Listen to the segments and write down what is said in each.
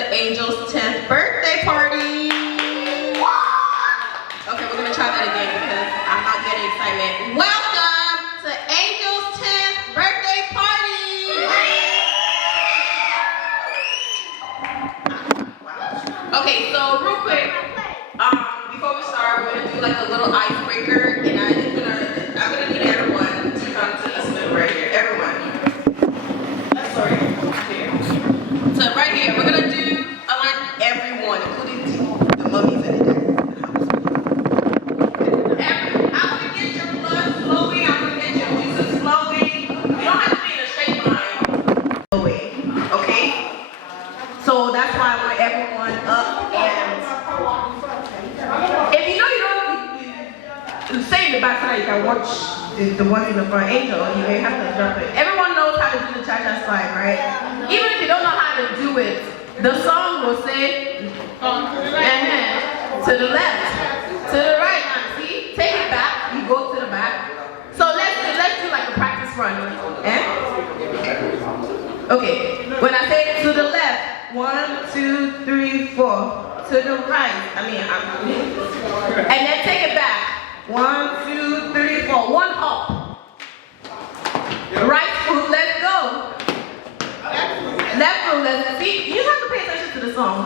to Angel's 10th birthday party. Okay, we're gonna try that again because I'm not getting excitement. Welcome to Angel's 10th birthday party. Okay, so real quick, before we start, we're gonna do like a little icebreaker, and I'm gonna need everyone to come to this middle right here. Everyone. Sorry. Here. So right here, we're gonna do everyone, including the mummies in the I'm gonna get your blood flowing. I'm gonna get your juices flowing. You don't have to be in a straight line. Flowing. Okay. So that's why I want everyone up and if you know you don't stay in the back so that you can watch the one in the front. Angel, you may have to jump it. Everyone knows how to do the cha-cha slide, right? Even if you don't know how to do it, the song will say to the left, to the right. See? Take it back. You go to the back. So let's do like a practice run. Okay. When I say to the left, 1, 2, 3, 4. To the right. And then take it back. 1, 2, 3, 4. One up. Right foot, let's go. Left foot, let's see. You just have to pay attention to the song.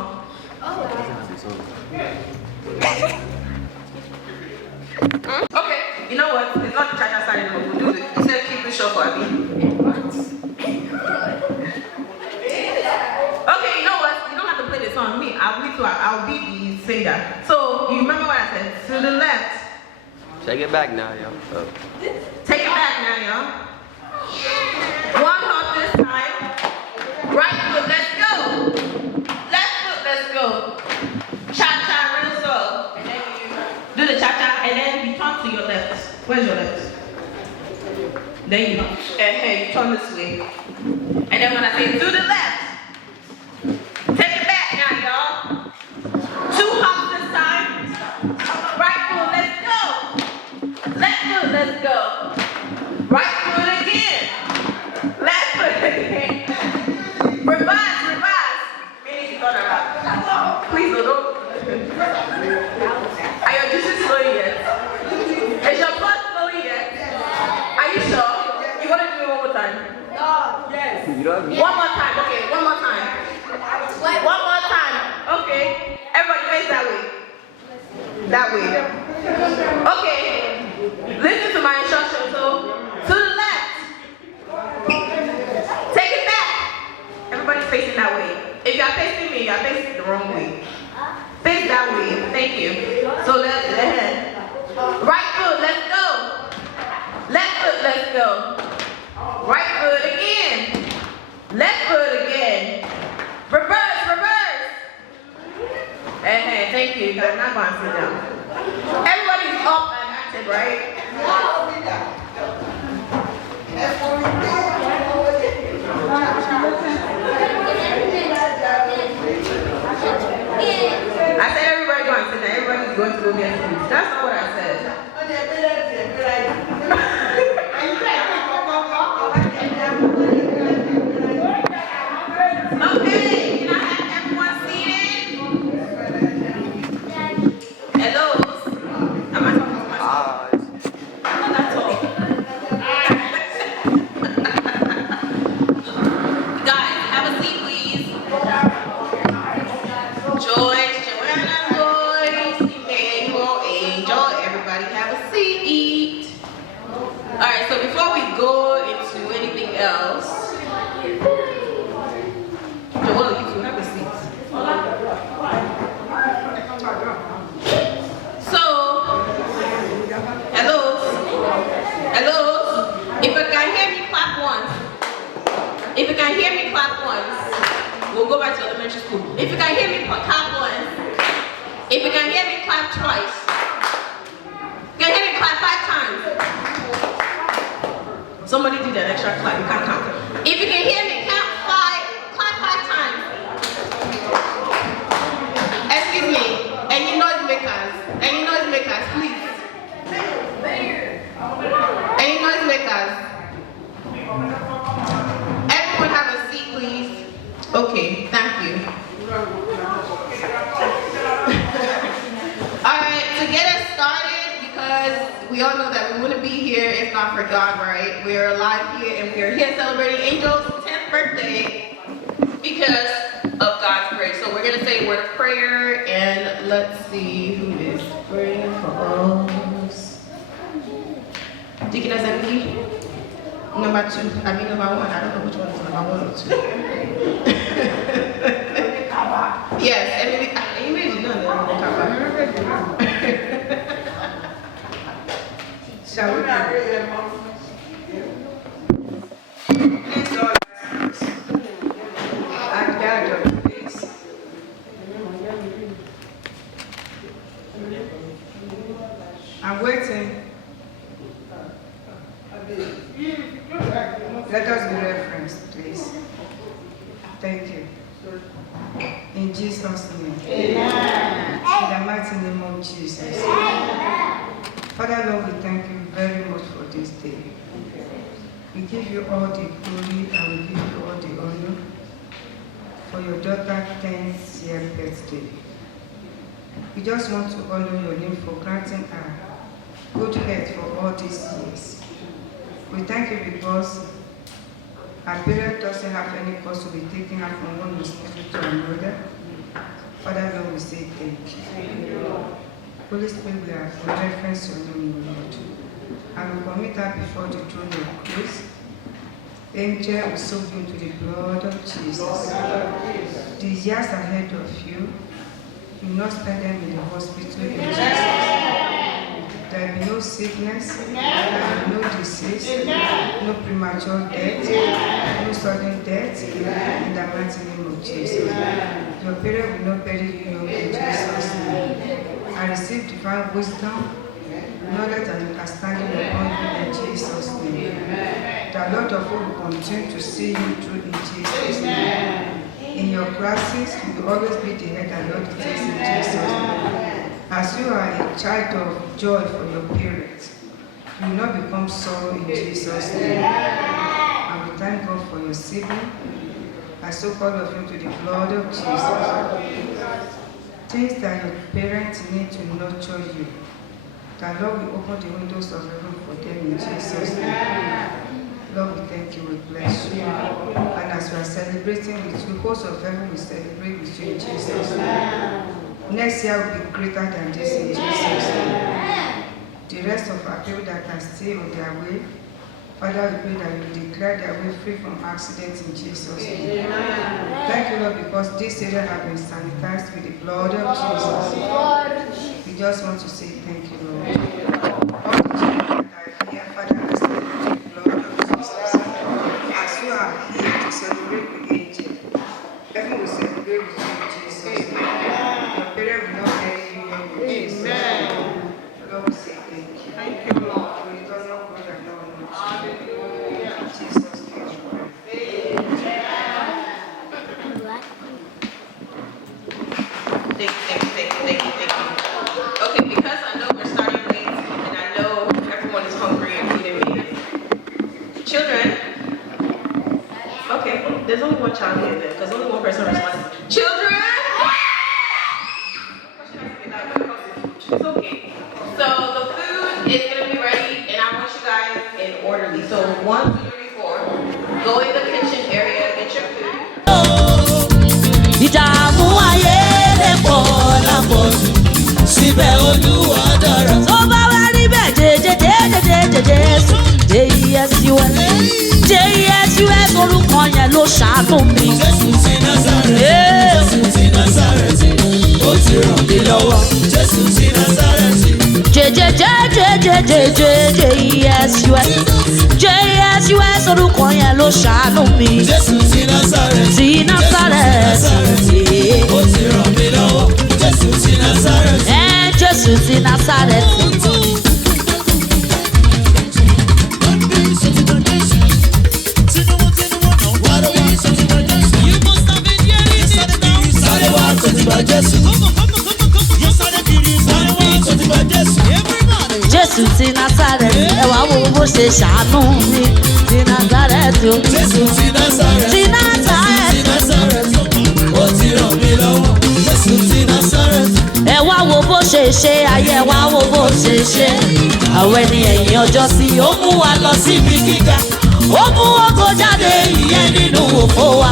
Okay, you know what? It's not the cha-cha side anymore. We'll do it. Instead, keep it short for me. Okay, you know what? You don't have to play the song. I'll be the singer. So, you remember what I said? To the left. Take it back now, y'all. Oh. Take it back now, y'all. One hop this time. Right foot, let's go. Left foot, let's go. Cha-cha real slow. And then you do the cha-cha and then you turn to your left. Where's your left? Then you turn this way. And then when I say to the left, take it back now, y'all. 2 hops this time. Right foot, let's go. Left foot, let's go. Right foot again. Left foot again. Reverse. Meaning you turn around. Please don't. Are your juices flowing yet? Is your blood flowing yet? Are you sure? You want to do it one more time? No. Yes. One more time. Okay, one more time. One more time. Okay. Everybody face that way. That way. Okay. Listen to my instructions. So, to the left. Take it back. Everybody's facing that way. If you're facing me, you're facing the wrong way. Face that way. Thank you. So let's ahead. Right foot, let's go. Left foot, let's go. Right foot again. Left foot again. Reverse. Hey, thank you. You're not going to sit down. Everybody's up and active, right? I said everybody going to sit down. Everybody's going to go get food. That's not what I said. Okay, can I have everyone seated? Hello? Am I talking to myself? I'm not talking. Guys, have a seat, please. Joyce, Joanna, Joyce, Emmanuel, Angel, everybody have a seat. Alright, so before we go into anything else, Joel, you two have a seat. So, hello. If you can hear me, clap once. If you can hear me, clap once. We'll go back to elementary school. If you can hear me, clap once. If you can hear me, clap twice. If you can hear me, clap 5 times. Somebody did that extra clap. You can't count. If you can hear me, clap 5 times. Excuse me. Any noise makers, please. Any noise makers? Everyone have a seat, please. Okay, thank you. we all know that we wouldn't be here if not for God, right? We are alive here, and we are here celebrating Angel's 10th birthday because of God's grace. So we're going to say a word of prayer, and let's see who is praying for us. Deaconess Emily, number 2. I mean number 1. I don't know which one is number 1 or 2. Yes, Emily, you know that. Shall we pray? Please, Lord, I gather your please. I'm waiting. Let us be referenced, please. Thank you. In Jesus' name. Amen. In the mighty name of Jesus. Father, Lord, we thank you very much for this day. We give you all the glory and we give you all the honor for your daughter's 10th year birthday. We just want to honor your name for granting her good health for all these years. We thank you because our parent doesn't have any cause to be taking her from one hospital to another. Father, Lord, we say thank you. Holy Spirit, we are for reference your name, Lord. And we commit her before the throne of grace. Angel, we soak you into the blood of Jesus. The years ahead of you, you will not spend them in the hospital in Jesus. There will be no sickness, there will be no disease, no premature death, no sudden death, in the mighty name of Jesus. Your parents will not bury you in Jesus' name. I receive divine wisdom, knowledge and understanding upon you in Jesus' name. The Lord of hope will continue to see you through in Jesus' name. In your classes, you will always be the head and not the tail in Jesus' name. As you are a child of joy for your parents, you will not become sorrow in Jesus' name. And we thank God for your sibling. I soak all of you to the blood of Jesus. Things that your parents need to nurture you. That Lord will open the windows of heaven for them in Jesus' name. Lord, we thank you, we bless you. And as we are celebrating with you, hosts of heaven will celebrate with you in Jesus' name. Next year will be greater than this in Jesus' name. The rest of our people that can stay on their way, Father, we pray that you declare their way free from accidents in Jesus' name. Thank you, Lord, because this area has been sanitized with the blood of Jesus. We just want to say thank you, Lord. All the children that are here, Father, I celebrate the blood of Jesus. As you are here to celebrate with angel, heaven will celebrate with you in Jesus' name. Your parents will not bury you in Jesus' name. Lord, we say thank you. Thank you, Lord. We return all good and all knowledge. Hallelujah. Jesus' name we pray. Thank you. Okay, because I know we're starting late and I know everyone is hungry and feeding me. Children, okay, there's only one child here then, because only one person responded. Children! It's okay. So the food is going to be ready and I want you guys in orderly. So 1, 2, 3, 4. Go in the kitchen area, get your food. Ìdààmú ayé lè pọ̀ lápọ̀jù, síbẹ̀ Olúwa dára. Tó bá wá níbẹ̀ JESUS orúkọ yẹn ló ṣàánú mi. Jésù ti Násárẹ́tì, ó ti ràn mí lọ́wọ́. Jésù ti Násárẹ́tì. JESUS orúkọ yẹn ló ṣàánú mi. Jésù ti Násárẹ́tì, ó ti ràn mí lọ́wọ́. Jésù ti Násárẹ́tì. Jésù ti Násárẹ́tì. Jésù ti Násárẹ́tì, ẹ wá wo bó ṣe ṣàánú mi. Ti Násárẹ́tì o. Jésù ti Násárẹ́tì. Ti Násárẹ́tì. Ó ti ràn mí lọ́wọ́. Jésù ti Násárẹ́tì. Ẹ wá wo bó ṣe ṣe ayé wá wo bó ṣe ṣe àwọn ẹni ẹ̀yìn ọjọ́ sí ó mú wa lọ síbi gíga ó mú ògo jáde ìyẹn nínú òfò wa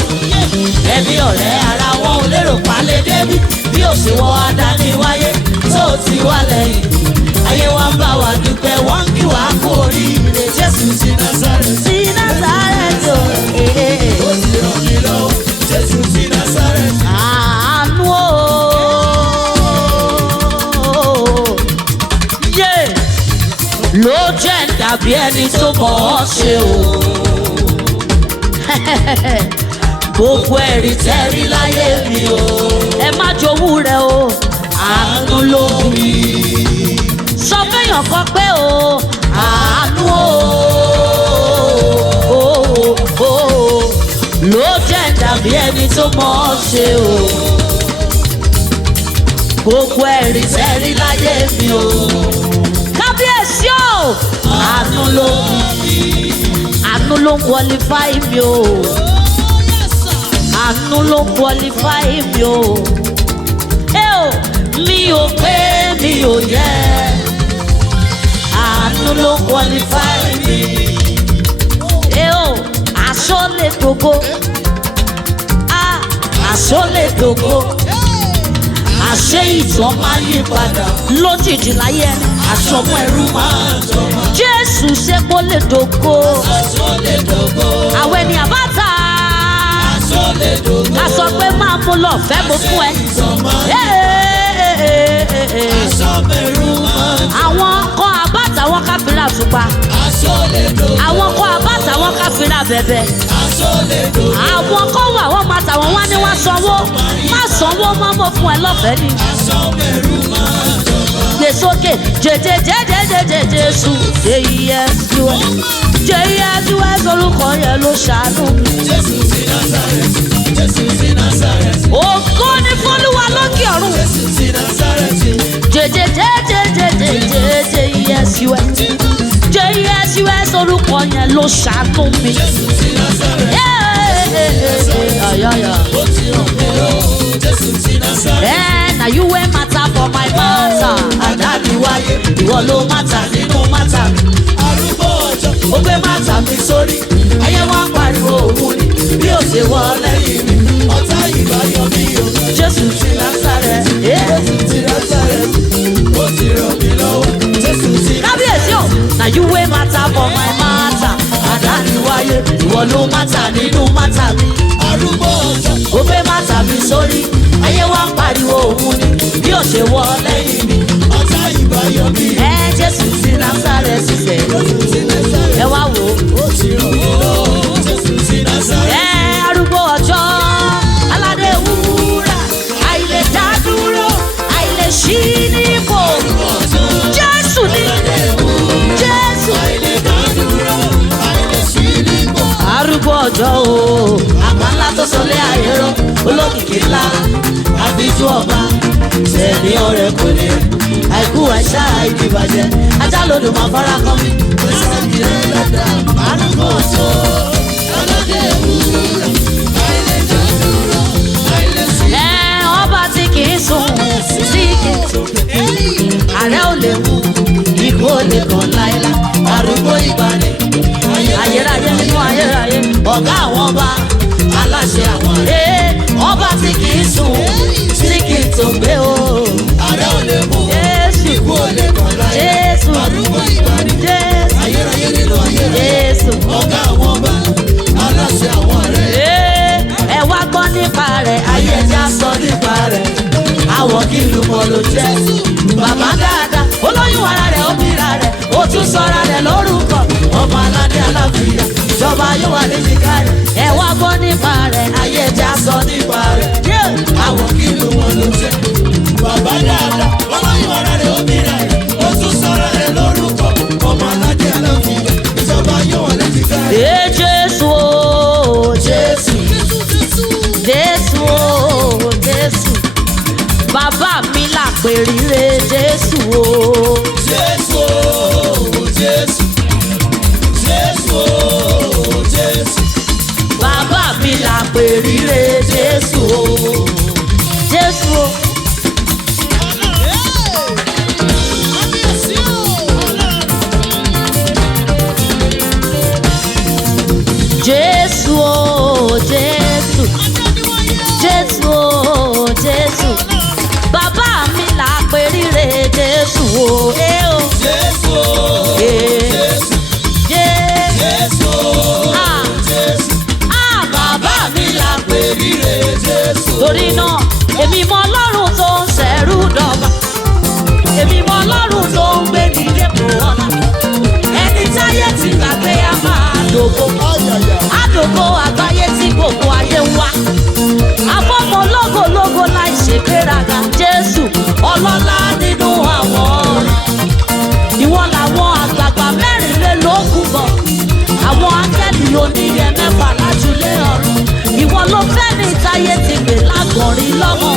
ẹbí ọ̀rẹ́ ara wọn ò lérò palẹ̀ débi bí òṣèwọ́ adániwáyé tó ti wá lẹ́yìn ayé wa ń bá wa dúpẹ́ wọ́n kí wàá kú oríire Jésù ti Násárẹ́tì. Ti Násárẹ́tì o. Ó ti ràn mí lọ́wọ́ Jésù ti Násárẹ́tì. Àánú o. Yé ló jẹ́ dàbí ẹni tó mọ̀ ọ́ ṣe o. Gbogbo ẹ̀rí tẹ́rí láyé mi o. Ẹ má jowú rẹ o. Àánú ló mi. Sọ fẹ́yàn kan pé o. Àánú o. Ló jẹ́ dàbí ẹni tó mọ̀ ọ́ ṣe o. Gbogbo ẹ̀rí tẹ́rí láyé mi o. Kábíyèsí o. Àánú ló mi. Àánú ló ń qualify mi o. Àánú ló ń qualify mi o. Mi ò pé mi ò yẹ. Àánú ló ń qualify mi. Aṣọ lè dògo. Aṣọ lè dògo. Àṣé ìtàn máa yí padà. Lójijì láyé ẹni. Aṣọ ọmọ ẹrú máa jọba. Jésù ṣe kó lè dògo. Aṣọ lè dògo. Àwọn ènìyàn bá ta. Aṣọ lè dògo. A sọ pé máa mú lọ fẹ́ mo fún ẹ. Aṣọ ẹrú máa jọba. Àwọn kan àbáta wọn káfíńrà àtùpà. Aṣọ lè dògo. Àwọn kan àbáta wọn káfíńrà bẹ̀bẹ̀. Aṣọ lè dògo. Àwọn kan wà wọ́n máa tà wọ́n wá ní wọ́n sanwó. Má sanwó mọ́ mo fún ẹ lọ́fẹ̀ẹ́ ni. Aṣọ ẹrú máa jọba. Gbé sókè jẹjẹjẹjẹjẹjẹ Jésù J-E-S-U J-E-S-U orúkọ yẹn ló ṣàánú mi. Jésù ti Násárẹ́tì. Jésù ti Násárẹ́tì. Ògo ni f'Olúwa lókè ọ̀run. Jésù ti Násárẹ́tì. Jẹjẹjẹjẹjẹjẹjẹ J-E-S-U J-E-S-U orúkọ yẹn ló ṣàánú mi. Jésù ti Násárẹ́tì. Ó ti ràn mí lọ́wọ́. Jésù ti Násárẹ́tì. Na you wey matter for my matter. Àdániwáyé ìwọ ló matter nínú matter mi. Arúgbó ọjọ́ ó gbé matter mi sórí. Ayé wa ń pariwo òun ni bí ó ṣe wọ lẹ́yìn mi. Ọ̀tá ìgbà yọ mí o. Jésù ti Násárẹ́tì. Jésù ti Násárẹ́tì. Ó ti ràn mí lọ́wọ́. Jésù ti Násárẹ́tì. Kábíyèsí o. Na you wey matter for my matter. Àdániwáyé ìwọ ló matter nínú matter mi. Arúgbó ọjọ́ ó gbé matter mi sórí. Ayé wa ń pariwo òun ni bí ó ṣe wọ lẹ́yìn mi. Ọ̀tá ìgbà yọ mí. Jésù ti Násárẹ́tì sẹ́. Ẹ wá wò ó. Ó ti ràn mí lọ́wọ́. Jésù ti Násárẹ́tì. Arúgbó ọjọ́ aládé wúrà àìlè dá dúró àìlè ṣí nípò. Jésù ni Jésù. Àìlè dá dúró àìlè ṣí nípò. Arúgbó ọjọ́ o àpáńlá tó sọlé àyẹ̀rọ olókìkí ńlá àbíjú ọba sẹ́ni ọ̀rẹ́ kò lè àìkú àìsá ìdìbàjẹ́ ajálòdò máa fara kọ́ mi. Pèsè ìrẹ́ lọ́dà arúgbó ọjọ́ ọlọ́dẹ wúrà àìlè dá dúró àìlè sí. Ọba tí kì í sùn sí kì í sùn ààrẹ ò lè mú ikú ò lè kàn láéláé arúgbó ìgbàanì ayérayé nínú ayérayé ọ̀gá àwọn ọba aláṣẹ àwọn ọba tí kì í sùn tí kì í tó gbé o. Ààrẹ ò lè mú ikú ò lè kàn láéláé arúgbó ìgbàanì ayérayé nínú ayérayé ọ̀gá àwọn ọba aláṣẹ àwọn ọ̀rẹ́. Ẹ wá gbọ́ nípa rẹ̀ ayé ẹja sọ nípa rẹ̀ àwọ̀ kí ìlú mọ̀ ló jẹ́ bàbá dáadáa olóyún ara rẹ̀ ó bíra rẹ̀ ó tún sọra rẹ̀ lórúkọ ọmọ aládé aláfíà ìjọba yóò wà níbi káyọ̀. Ẹ wá gbọ́ nípa rẹ̀ ayé ẹja sọ nípa rẹ̀ àwọ̀ kí ìlú mọ̀ ló jẹ́ bàbá dáadáa olóyún ara rẹ̀ ó bíra rẹ̀ ó tún sọra rẹ̀ lórúkọ ọmọ aládé aláfíà ìjọba yóò wà níbi káyọ̀. Jésù o Jésù Jésù o Jésù bàbá mi lápèrire Jésù o. Jésù o Jésù Jésù o Jésù bàbá mi lápèrire Jésù o. Jésù o Jésù, Jésù, bàbá mi là pè ríre Jésù. Torí náà, èmi mọ Ọlọ́run tó ń ṣẹ̀rú dọ̀gba. Èmi mọ Ọlọ́run tó ń gbé ní dépò ọ̀la. Ẹni táyé ti gbàgbé a máa dògo. Àdògo àgbáyé tí gbogbo ayé ń wá. Afọ́mọ lógológo láì ṣègbéraga. Jésù ọlọ́lá nínú àwọn ọ̀run. Ìwọ làwọn àgbààgbà mẹ́rìnlélógún bọ̀. Àwọn áńgẹ́lì oníyẹ mẹ́fà lájúlé ọ̀run. Ìwọ ló fẹ́ ní táyé ti pè lágọ̀rin lọ́mọ.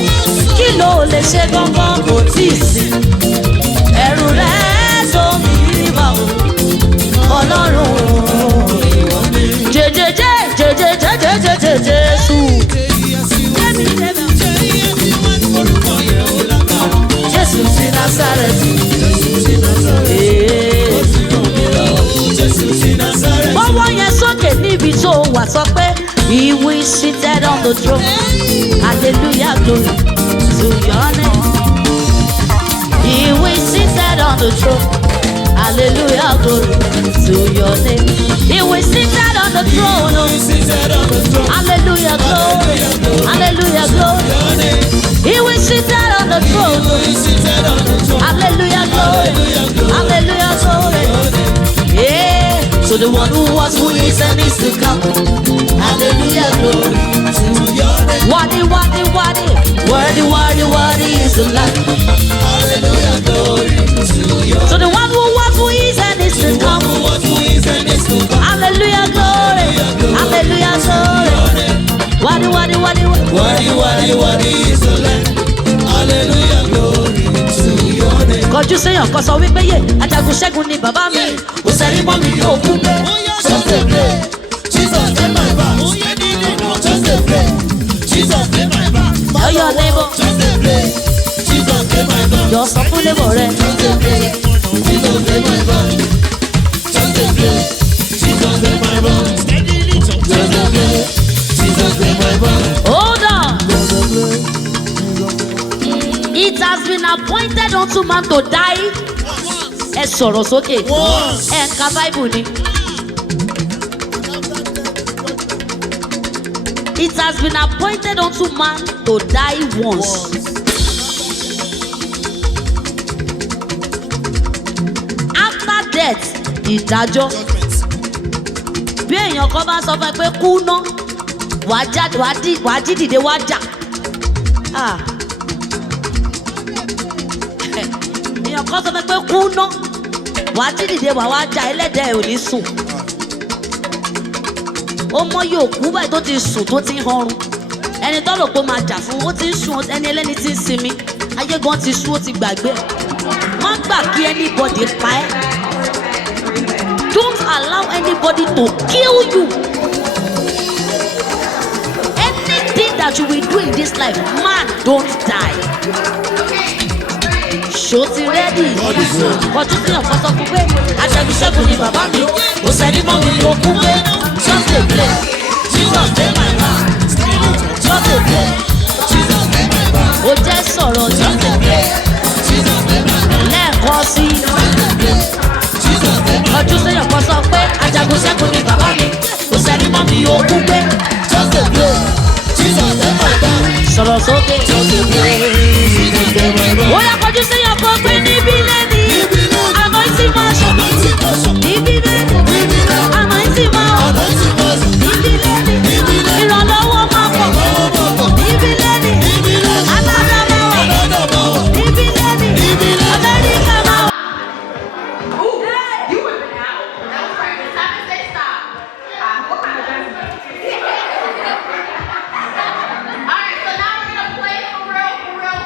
Kí ló lè ṣe gangan kò tí ì sí. Ẹ̀rù rẹ̀ tó mi rí bá o. Ọlọ́run Jésù. Jésù ti Násárẹ́tì. Bọ́wọ́ yẹn sókè níbi tó wà sọ pé he will seated on the throne. Hallelujah, glory to your name. He will seated on the throne. Hallelujah, glory to your name. He will seated on the throne. Hallelujah, glory. Hallelujah, glory. He will seated on the throne. Hallelujah, glory. Hallelujah, glory. Yeah. So the one who was, who is, and is to come. Hallelujah, glory to your name. Worthy, worthy, worthy. Worthy, worthy, worthy is the Lamb. Hallelujah, glory to your name. So the one who was, who is, and is to come. Hallelujah, glory. Hallelujah, glory. Worthy, worthy, worthy, worthy, worthy, worthy is the Lamb. Hallelujah, glory to your name. Kọjú séyàn kan sọ wípé yé ajagun ṣẹ́gun ni bàbá mi. Kò sẹ́rí mọ́ mi yóò kú pé. Just a play, Jesus take my back. Just a play, Jesus take my back. Tell your neighbor. Just a play, Jesus take my back. Jọ sọ fún neighbor rẹ. Just a play, Jesus take my back. Just a play, Jesus take my back. Just a play, Jesus take my back. Hold on. It has been appointed unto man to die. Ẹ sọ̀rọ̀ sókè. Ẹ ka Bible ni. It has been appointed unto man to die once. After death, ìdájọ́. Bí èèyàn kan bá sọ fún ẹ pé kú ná, wàá jáde, wàá jí dìde, wàá jà. Èèyàn kan sọ fún ẹ pé kú ná, wàá jí dìde, wàá jà, ẹlẹ́dẹ̀ ò ní sùn. Ó mọ yóò kú báyìí tó ti sùn tó ti ń họrun. Ẹni tó rò pé ó máa jà fún ó ti ń sùn, ẹni ẹlẹ́ni ti ń sinmi. Ayé gan ti sùn, ó ti gbàgbé. Má gbà kí anybody pa ẹ́. Don't allow anybody to kill you. Anything that you will do in this life, man, don't die. Ṣó ti rẹ́dì? Ọdún tí ọ̀pọ̀ sọ fún pé ajagunṣẹ́gun ni bàbá mi. Kò sẹ́ni mọ́ mi ló kú pé just a play. Jesus take my back. Just a play. Jesus take my back. Ó jẹ́ sọ̀rọ̀ just a play. Jesus take my back. Lẹ́ẹ̀kan sí. Ọdún tí ọ̀pọ̀ sọ pé ajagunṣẹ́gun ni bàbá mi. Kò sẹ́ni mọ́ mi ló kú pé just a play. Jesus take my back. Sọ̀rọ̀ sókè. Just a play. Ó yá kọjú sí ọkọ̀ pé níbí lẹ́ni. Àmọ́ ìsìn máa ṣe. Níbí lẹ́ni. Àmọ́ ìsìn máa wọ̀. Níbí lẹ́ni. Ìrànlọ́wọ́ máa pọ̀. Níbí lẹ́ni. Aládàá máa wọ̀. Níbí lẹ́ni. Amẹ́ríkà máa wọ̀. Ooh, you were out. That was right. It's time to say stop. What kind of dance? All right, so now we're gonna play for real,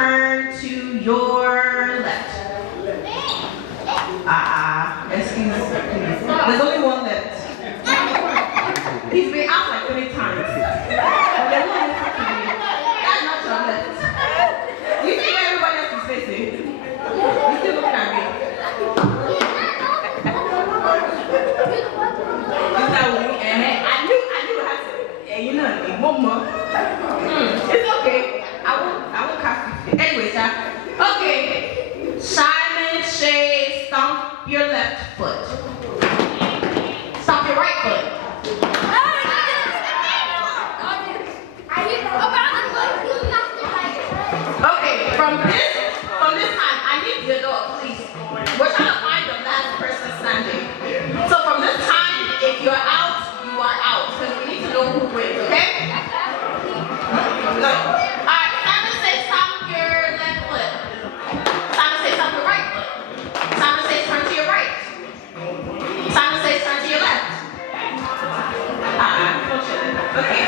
turn to your left. Excuse me. There's only one left. He's been out like 20 times. But there's no one left to me. That's not your left. You see where everybody else is facing? You still looking at me. I knew it had to. You know, one more. It's okay. I won't cast you. Anyway, Jack. Okay. Simon Shay, stomp your left foot. Stomp your right foot. Okay, from this time, I need the adult, please. We're trying to find the last person standing. So from this time, if you're out, you are out. Because we need to know who wins, okay? Alright, Simon says stomp your left foot. Simon says stomp your right foot. Simon says turn to your right. Simon says turn to your left. Okay.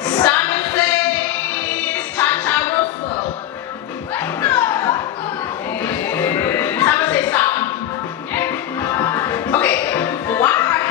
Simon says cha-cha real slow. Simon says stop. Okay, why are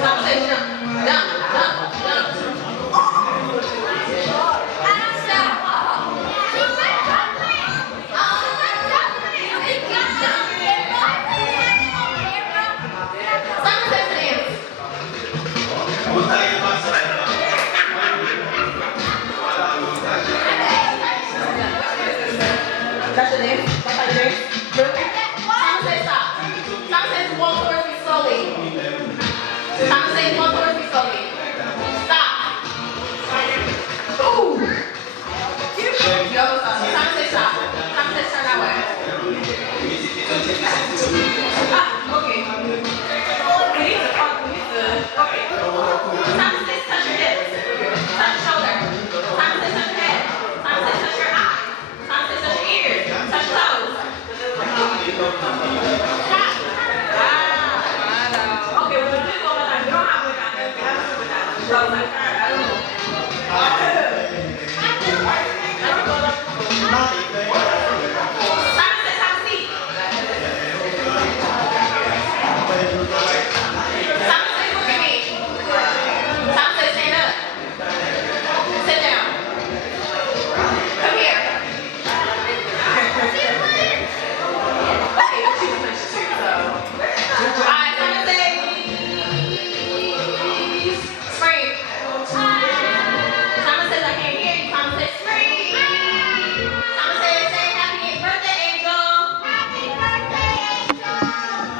Some say jump, jump, jump, jump. Some say dance. That's your name? That's how you name? Really? Some say stop. Some says walk towards me slowly. Some says walk towards me slowly. Stop. Ooh. Yo, some say stop. Some says turn that way. Ah, okay. We need to talk. We need to. Okay. Some says touch your hips. Touch your shoulder. Some says touch your head. Some says touch your eyes. Some says touch your ears. Touch your toes. Stop. Okay, we'll do it one more time. We don't have one time. We have two more times. So I was like, I don't know. Simon says have a seat. Simon says look at me. Simon says stand up. Sit down. Come here. Okay, but she's finished too, so. Alright, Simon says scream. Simon says I can't hear you. Simon says scream. Simon says say happy birthday, Angel.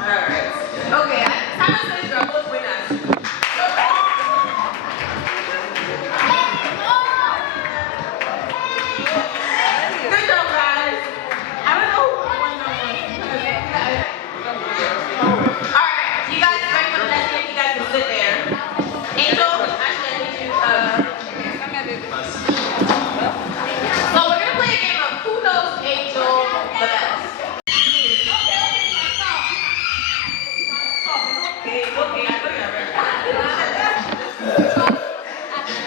Alright. Okay, Simon says you're both with us. Good job, guys. I don't know who won that one. Alright, you guys ready for the next game? You guys can sit there. Angel, actually I need you, so we're gonna play a game of who knows Angel the best. Okay, I know you're ready.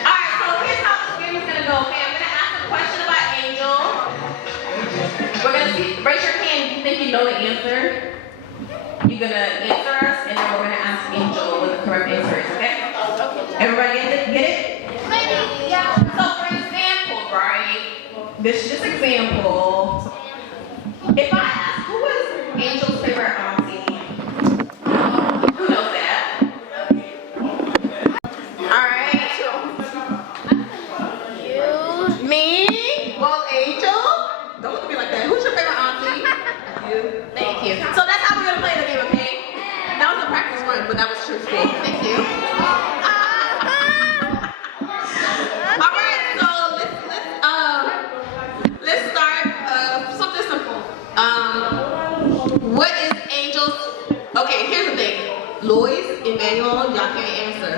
Alright, so here's how this game is gonna go. Okay, I'm gonna ask a question about Angel. We're gonna see, raise your hand if you think you know the answer. You're gonna answer us, and then we're gonna ask Angel what the correct answer is, okay? Everybody get it? So for example, right? This is just example. If I ask who is Angel's favorite auntie, who knows that? Alright. Me? Well, Angel? Don't look at me like that. Who's your favorite auntie? You. Thank you. So that's how we're gonna play the game, okay? That was a practice run, but that was truthful. Thank you. Alright, so let's start something simple. What is Angel's? Okay, here's the thing. Lois, Emmanuel, y'all can't answer.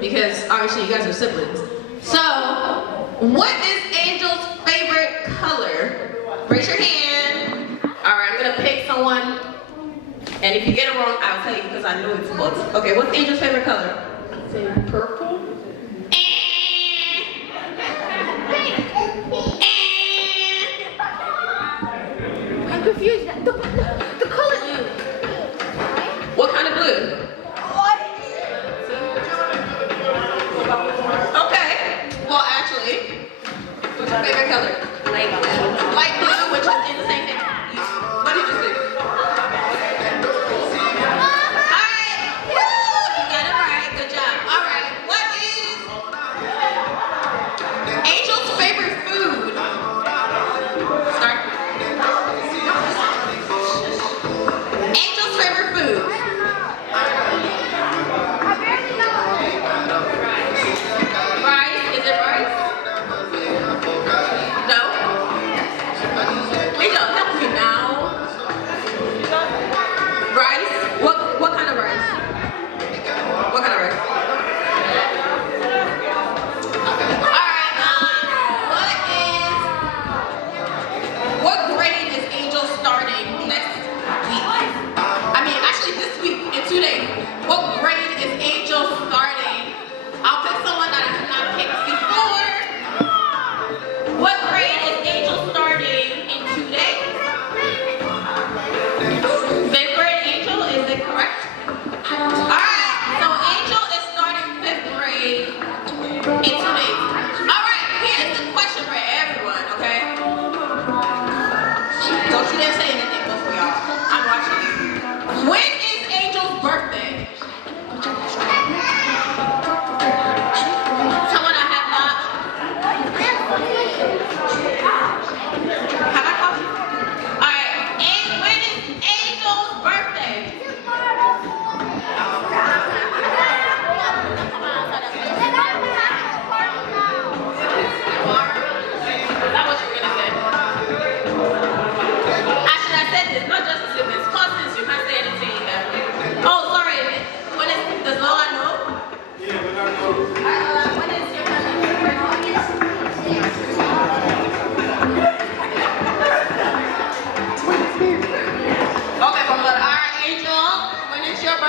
Because obviously you guys are siblings. So, what is Angel's favorite color? Raise your hand. Alright, I'm gonna pick someone. And if you get it wrong, I'll tell you because I know it's both. Okay, what's Angel's favorite color? Purple. I'm confused. The color blue. What kind of blue? Okay. Well, actually, what's your favorite color? Light blue. Light blue, which is in the same thing. What did you say? Alright. Woo! You got it right. Good job. Alright. What is Angel's favorite food? Start. Angel's favorite food.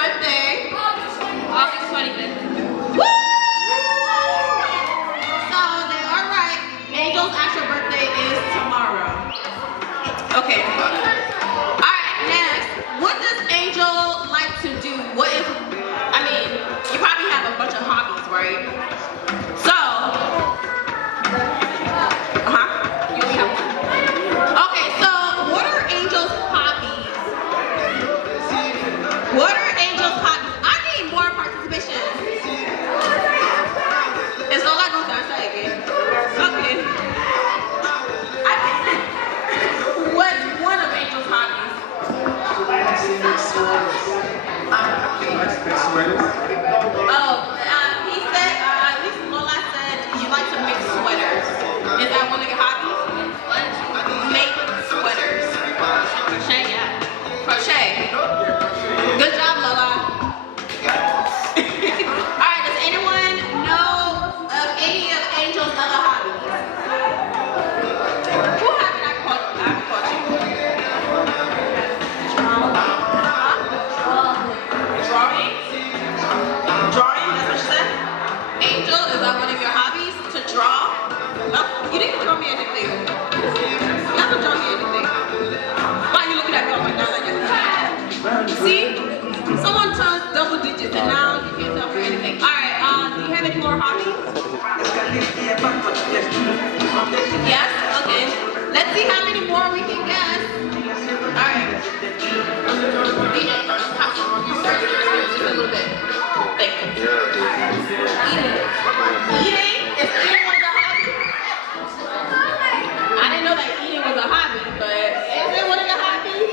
birthday? August 25th. Woo! So they are right. Angel's actual birthday is tomorrow. Okay. Alright, next. What does Angel like to do? What is, I mean, you probably have a bunch of hobbies, right? So, you only have one. Okay, so what are Angel's hobbies? What are Angel's hobbies? I need more participation. It's all I go to say again. Okay. What's one of Angel's hobbies? He said, at least Lola said, you like to make sweaters. Is that one of your hobbies? Make sweaters. Crochet, yeah. Crochet. Good job, Lola. Alright, does anyone know of any of Angel's other hobbies? Who haven't I caught you? Drawing? Drawing, that's what you said? Angel, is that one of your hobbies? To draw? No, you didn't draw me anything. You haven't drawn me anything. Why are you looking at me right now like that? See? Someone turns double digits and now you can't tell for anything. Alright, do you have any more hobbies? Yes? Okay. Let's see how many more we can guess. Alright. Just a little bit. Thank you. Eating. Eating? Is eating one of the hobbies? I didn't know that eating was a hobby, but is it one of your hobbies?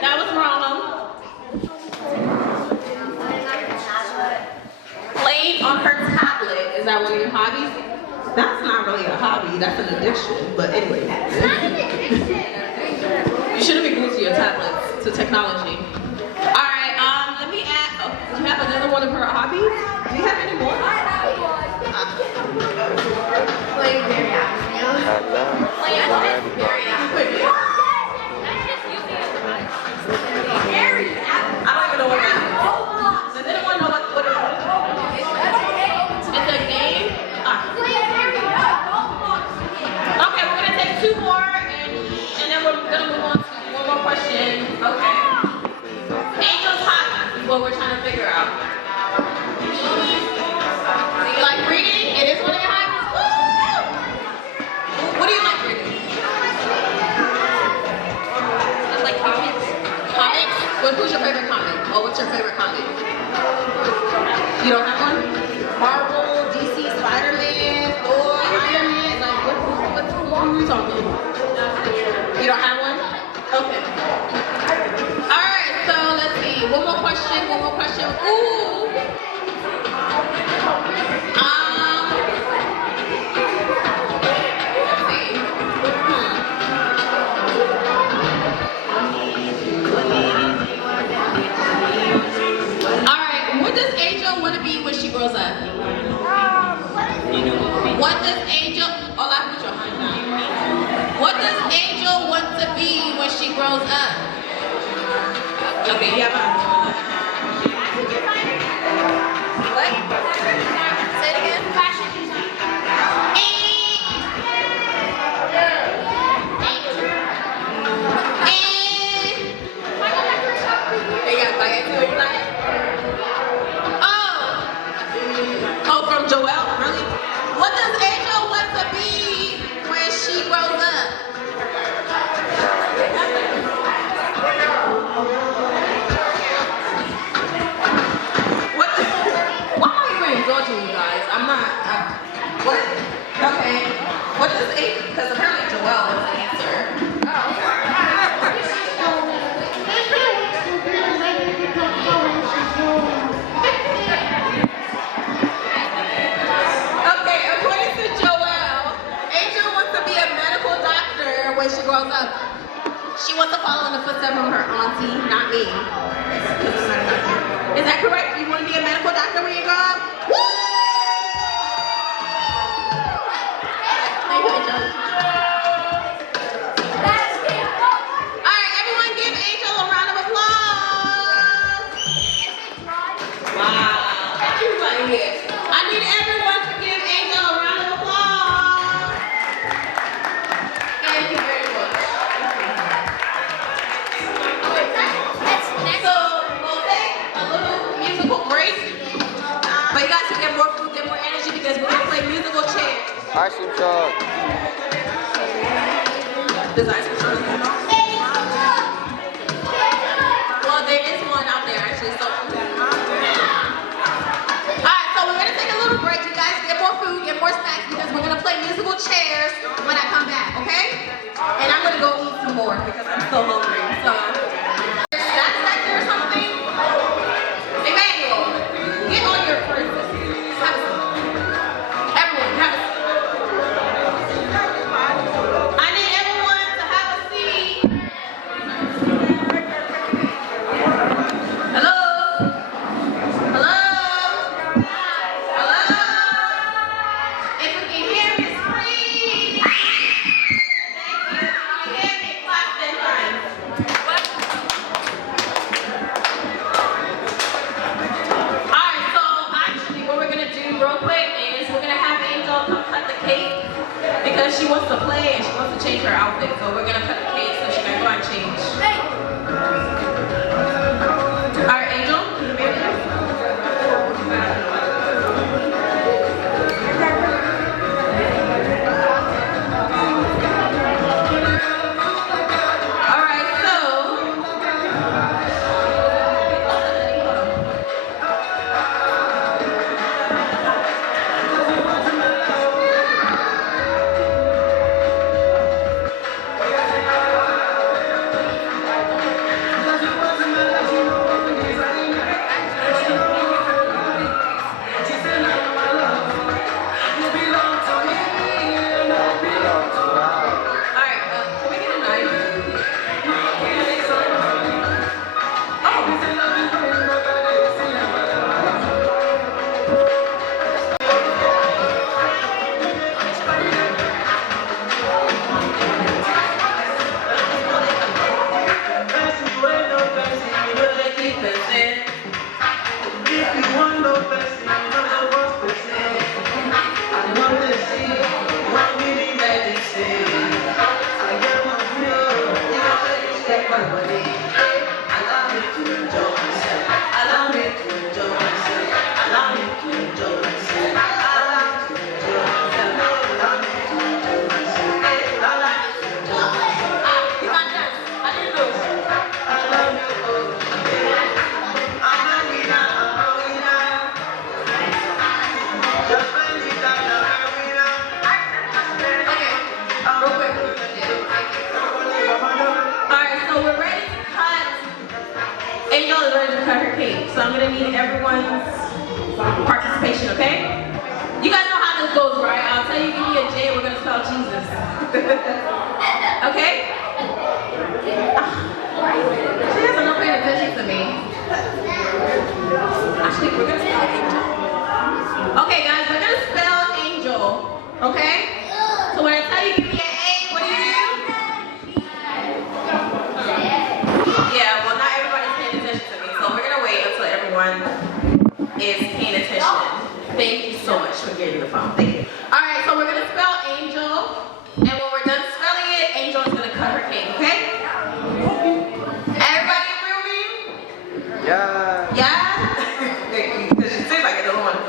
That was wrong. Playing on her tablet. Is that one of your hobbies? That's not really a hobby. That's an addiction. But anyway. You shouldn't be glued to your tablets, to technology. Alright, let me add, do you have another one of her hobbies? Do you have any more? Playing very active. I don't even know what that is. Does anyone know what it is? It's a game? Okay, we're gonna take two more and then we're gonna move on to one more question. Okay. Angel's hobby is what we're trying to figure out. Do you like reading? It is one of your hobbies? Woo! What do you like reading? I like comics. Comics? Who's your favorite comic? Oh, what's your favorite comic? You don't have one? Marvel, DC, Spider-Man, Thor, Iron Man, like what are we talking? You don't have one? Okay. Alright, so let's see. One more question. Ooh. Let's see. Alright, what does Angel want to be when she grows up? What does Angel, oh, I put your hand down. What does Angel want to be when she grows up? Okay, yeah, what? Say it again. Fashion designer. They got spaghetti, what you like? Oh, from Joelle, really? What does Angel want to be when she grows up? Why are you indulging you guys? I'm not, what? Okay. What does Angel, because apparently Joelle was the answer. Okay, according to Joelle, Angel wants to be a medical doctor when she grows up. She wants to follow in the footsteps of her auntie, not me. Is that correct? You want to be a medical doctor when you grow up? Woo! Thank you, Angel. Alright, everyone give Angel a round of applause. Ice cream truck. Does ice cream truck come out? Well, there is one out there actually. So, alright, so we're gonna take a little break. You guys get more food, get more snacks because we're gonna play musical chairs when I come back, okay? And I'm gonna go eat some more because I'm so hungry. So, snacks back there or something? Emmanuel, get on your first. Have a seat. Everyone, have a seat. I need everyone to have a seat. Hello? Hello? Hello? If you can hear me, scream. Thank you. If you can hear me, clap 10 times. Alright, so actually what we're gonna do real quick is we're gonna have Angel come cut the cake because she wants to play and she wants to change her outfit. So we're gonna cut the cake so she can go and change. Alright, Angel, can you hear me? Alright, so alright, can we get a knife? You can't dance. I didn't know. Okay, real quick. Alright, so we're ready to cut. Angel is ready to cut her cake. So I'm gonna need everyone's participation, okay? You guys know how this goes, right? I'll tell you, give me a J, we're gonna spell Jesus. Okay? She doesn't know paying attention to me. Actually, we're gonna spell Angel. Okay, guys, we're gonna spell Angel. Okay? So when I tell you, give me an A, what do you do? Yeah, well, not everybody's paying attention to me, so we're gonna wait until everyone is paying attention. Thank you so much for getting the phone. Thank you. All right, so we're gonna spell Angel, and when we're done spelling it, Angel is gonna cut her cake. Okay? Everybody agree with me? Yeah. Yeah? Thank you. Because she seems like it doesn't want to.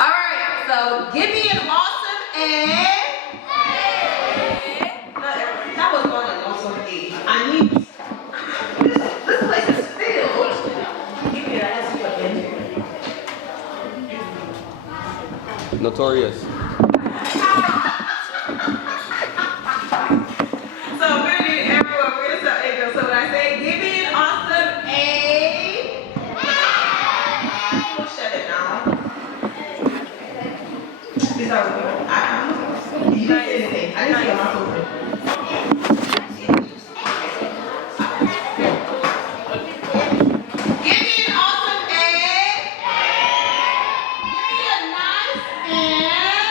All right, so give me an awesome A. That was not an awesome A. I need this place is filled. Give me that ass again. Notorious. So we're gonna need everyone. We're gonna tell Angel. So when I say give me an awesome A, we'll shut it down. These are good. You didn't say anything. I didn't see your mouth open. Give me an awesome A. Give me a nice and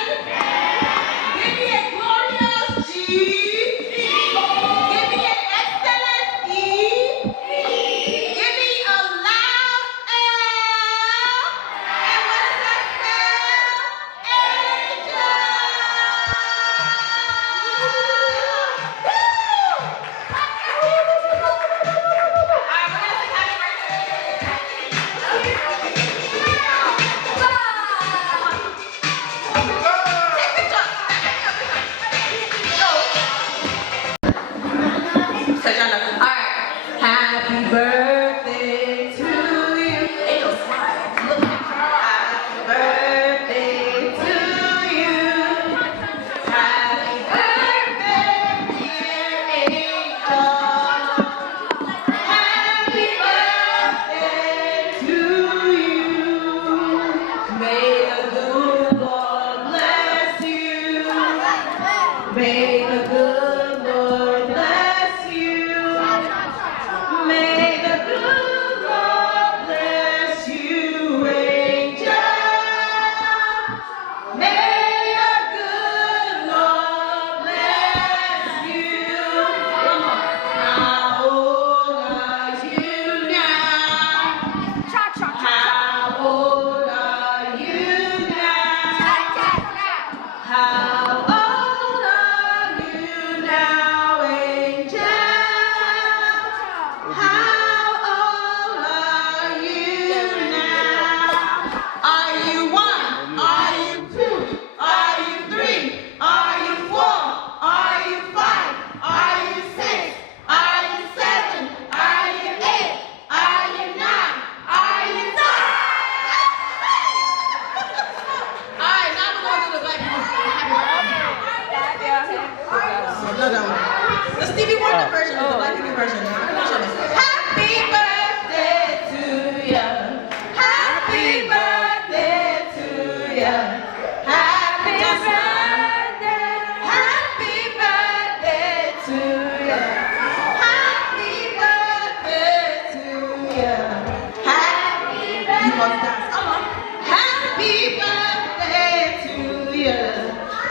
everybody dance. Come on. Happy birthday to you.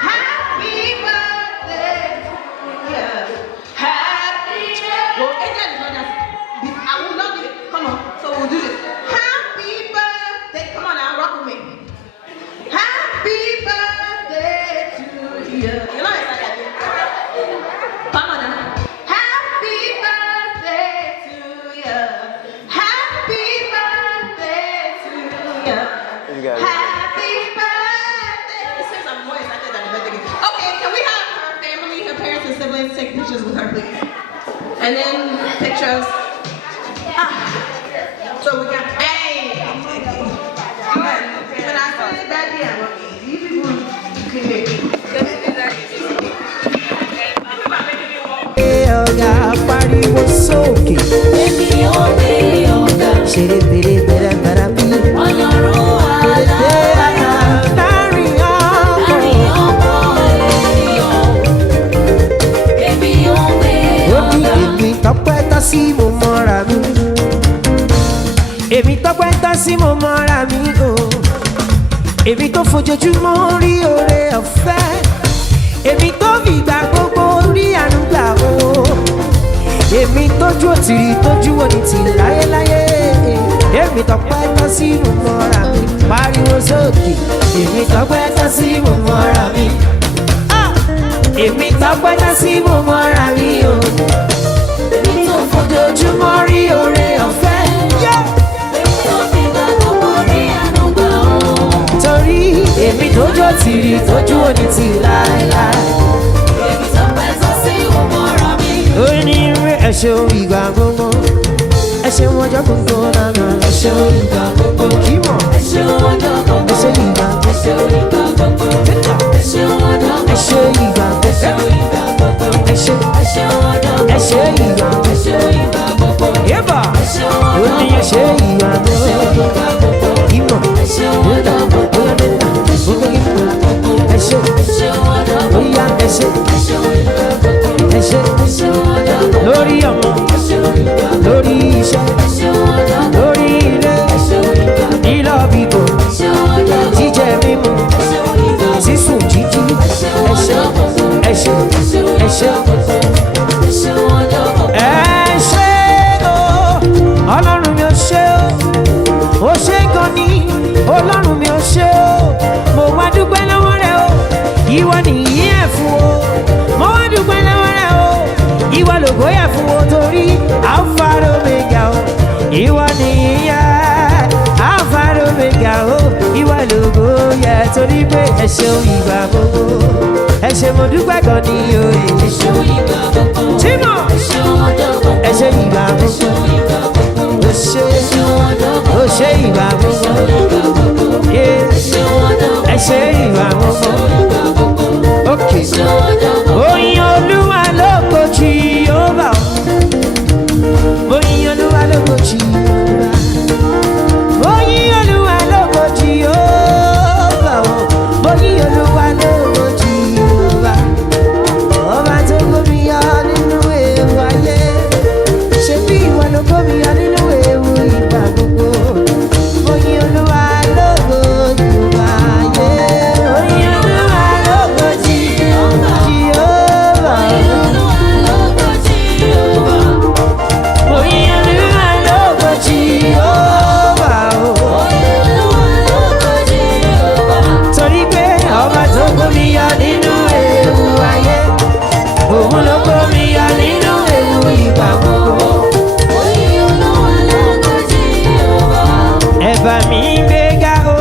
Happy birthday to you. Happy birthday. Well, Angel is not dancing. I will not do it. Come on. So we'll do this. Happy birthday. Come on now, rock with me. Happy birthday to you. You know it's like that. Come on now. Happy birthday to you. Happy birthday to you. You got it. Happy birthday. It seems I'm more excited than the birthday gift. Okay, can we have her family, her parents and siblings take pictures with her, please? And then pictures. So we got, hey. When I say daddy, I'm okay. You people, you can make it. Ọ̀gá pariwo sókè. Èmi ò gbé ọ̀gá. Ṣeré bèrè bẹ̀rẹ̀ bẹ̀rẹ̀ bí. Ọlọ́run alágbára. Láàrin ọkọ̀. Láàrin ọ̀pọ̀ ènìyàn. Èmi ò gbé Ó ní ọ̀gá. èmi tọ́pẹ́ tán sí mo mọ́ra mi. Èmi tọ́pẹ́ tán sí mo mọ́ra mi o. Èmi tó fojoojúmọ́ rí oore ọ̀fẹ́. Èmi tó fìgbà gbogbo rí àánú gbà o. Èmi tójú òtìrí tójú òní ti láyéláyé. Èmi tọ́pẹ́ tán sí mo mọ́ra mi. Pariwo sókè. Èmi tọ́pẹ́ tán sí mo mọ́ra mi. Ah! Èmi tọ́pẹ́ tán sí mo mọ́ra mi o. Èmi tó fojoojúmọ́ rí oore ọ̀fẹ́. Èmi tó fi gbà gbogbo rí àánú gbà ó. Torí èmi tójú òtìrí tójú òní ti láéláé. Èmi tó pẹ́ tó sí òmòràn mi. Onírúurú ẹ̀ṣẹ̀ ìgbà gbogbo. Ẹ̀ṣẹ̀ ọjọ́ gbogbo lánàá. Ẹ̀ṣẹ̀ ìgbà gbogbo. Kímọ̀. Ẹ̀ṣẹ̀ ọjọ́ gbogbo. Ẹ̀ṣẹ̀ ìgbà gbogbo. Ẹ̀ṣẹ̀ ìgbà gbogbo. Ẹ̀ṣẹ̀ ọjọ́ gbogbo. Ẹ̀ṣẹ̀ ìgbà gbogbo. Ẹ̀ṣẹ̀ ìgbà gbogbo. Ẹ̀ṣẹ̀ Ẹ̀ṣẹ̀ ọjọ́ gbogbo. ẹ̀ṣẹ̀ ìgbà gbogbo. Ẹ̀ṣẹ̀ ìgbà gbogbo. Yébà. Ẹ̀ṣẹ̀ Ó ọjọ́ ní ẹ̀ṣẹ̀ ìgbà gbogbo. ìgbà gbogbo. Kímọ̀. Ẹ̀ṣẹ̀ ọjọ́ gbogbo. Gbogbo kímọ̀. Ẹ̀ṣẹ̀. Ẹ̀ṣẹ̀ ọjọ́ gbogbo. Bóyá ẹ̀ṣẹ̀. Ẹ̀ṣẹ̀ ìgbà gbogbo. Ẹ̀ṣẹ̀. Ẹ̀ṣẹ̀ ọjọ́ gbogbo. Lórí ọmọ. Ẹ̀ṣẹ̀ ìgbà gbogbo. Lórí iṣẹ́. Ẹ̀ṣẹ̀ ọjọ́ gbogbo. Lórí ilé. Ẹ̀ṣẹ̀ ìgbà gbogbo. Lílọ bíbọ̀. Ẹ̀ṣẹ̀ ọjọ́ gbogbo. Jíjẹ mímu. Ẹ̀ṣẹ̀ ìgbà gbogbo. Sísùn jíjí. Ẹ̀ṣẹ̀. Ẹ̀ṣẹ̀. Ẹ̀ṣẹ̀. Ẹ̀ṣẹ̀ ọjọ́ gbogbo. Ẹ ṣé o, Ọlọ́run mi ò ṣé o, ó ṣé gan ni, Ọlọ́run mi ò ṣé o, mo wá dúpẹ́ lọ́wọ́ rẹ o, ìwọ nìyí ẹ̀ fún o, mo wá dúpẹ́ lọ́wọ́ rẹ o, ìwọ lògo yẹ fún o torí Alpha and Omega o, ìwọ nìyí ẹ̀ Alpha and Omega o, ìwọ lògo yẹ torí pé ẹ ṣeun ìgbà gbogbo, ẹ ṣé mo dúpẹ́ gan ni o, Ẹ̀ṣẹ̀ ìgbà gbogbo. Tímọ̀. Ẹ̀ṣẹ̀ ọjọ́ gbogbo. Ẹ ṣé ìgbà gbogbo. Ẹ̀ṣẹ̀ ìgbà gbogbo. Ó ṣé, Ẹ̀ṣẹ̀ ọjọ́ gbogbo. ó ṣé ìgbà gbogbo. Ìgbà gbogbo. Yeah. Ẹ̀ṣẹ̀ ọjọ́ gbogbo. Ẹ ṣé ìgbà gbogbo. Ìgbà gbogbo. Okay. Ẹ̀ṣẹ̀ ọjọ́ gbogbo. Oyin Olúwa lógo Jèhófà. Oyin Olúwa lógo Jèhófà. Oyin Olúwa lógo Jèhófà. Oyin Olúwa lógo Jèhófà. Ọba tó gómi yọ nínú ewu ayé. Ṣé bí ìwọ ló gómi yọ nínú ewu ìgbà gbogbo? Oyin Olúwa lógo Jèhófà. Oyin Olúwa lógo Jèhófà. Oyin Olúwa lógo Jèhófà. Torí pé ọba tó gómi yọ nínú ewu ayé. Òun ló gómi yọ nínú ewu ìgbà gbogbo. Ẹ bá mi gbéga o,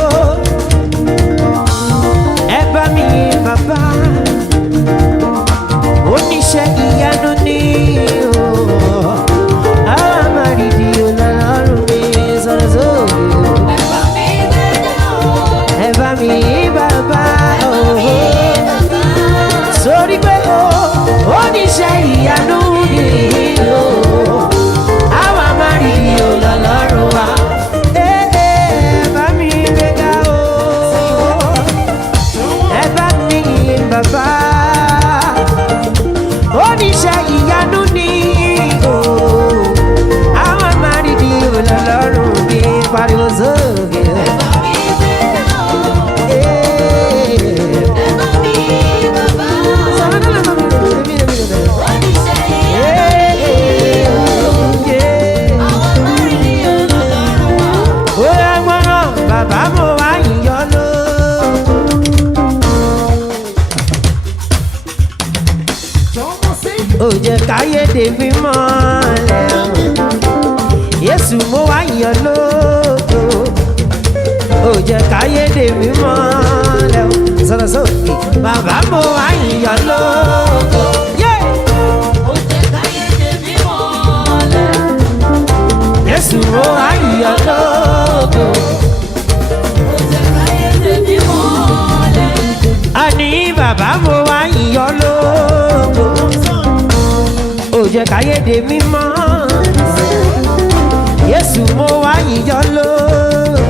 ẹ bá mi bàbá, oníṣẹ́ ìyanu ni o, àwọn amárìdí Ọlọ́run mi sọ̀rọ̀ sókè o. Ẹ bá mi bàbá o, sórí pé o, oníṣẹ́ ìyanu ni o, àwọn amárìdí Ọlọ́run wa. Ẹ bá mi pariwo sókè. Bàbá mo wá yíyọ lóko. Ó jẹ́ káyédè mi mọ́lẹ̀ o. Yésù mo wá yíyọ lóko. Ó jẹ́ káyédè mi mọ́lẹ̀ o. Sọ̀rọ̀ sókè. Bàbá mo wá yíyọ lóko. Ó jẹ́ káyédè mi mọ́lẹ̀. Yésù mo wá yíyọ lóko. Àní bàbá mo wá yíyọ lógo. Ó jẹ́ káyédè mímọ́. Yésù mo wá yíyọ lógo.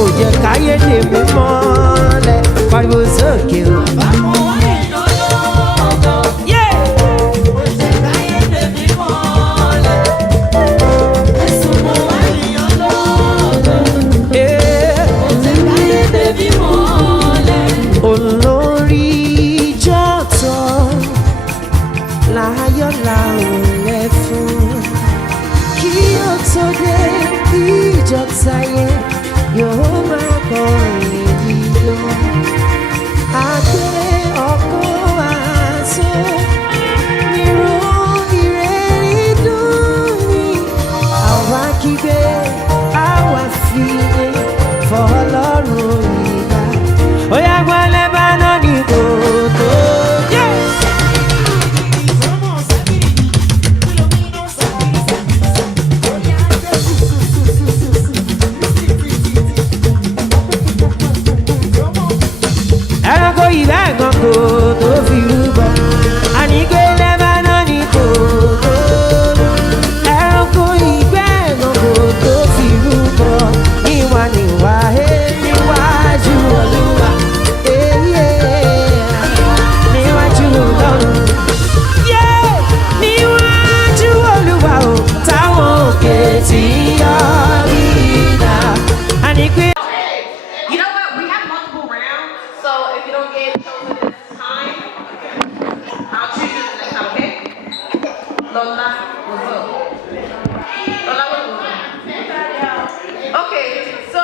Ó jẹ́ káyédè mímọ́ lẹ̀ pariwo sókè o. Bàbá mo wá yíyọ lógo. Ó jẹ́ káyédè mímọ́ lẹ̀. Yésù mo wá yíyọ lógo. Ó jẹ́ káyédè mímọ́. Olórí jọ̀tọ̀ láyọ̀ làwọn lẹ fún kí ó tó dé ìjọta yẹn yóò máa kọrin dídó àgbẹ̀ ọkọ̀ àṣọ nírò ìrẹ́rìí dùn ní àwa kígbe àwa fìyè fọlọ́run ìgbà. Oya gbọ́lẹ̀ bá náà ní kòtò. Ẹranko ìbá ẹ̀gàn kò tó fi rúbọ. Ànígbélé bá náà ní kòtò. Ẹranko ìbá ẹ̀gàn kò tó fi rúbọ. Níwà níwà níwájú Olúwa. Níwájú Ọlọ́run. Níwájú Olúwa o, táwọn òkè tí yọ rí dá. Ànígbé. You know what? We have multiple rounds, so if you don't get chosen this time, I'll choose you the next time, okay? Lola will vote. Lola will vote. Okay, so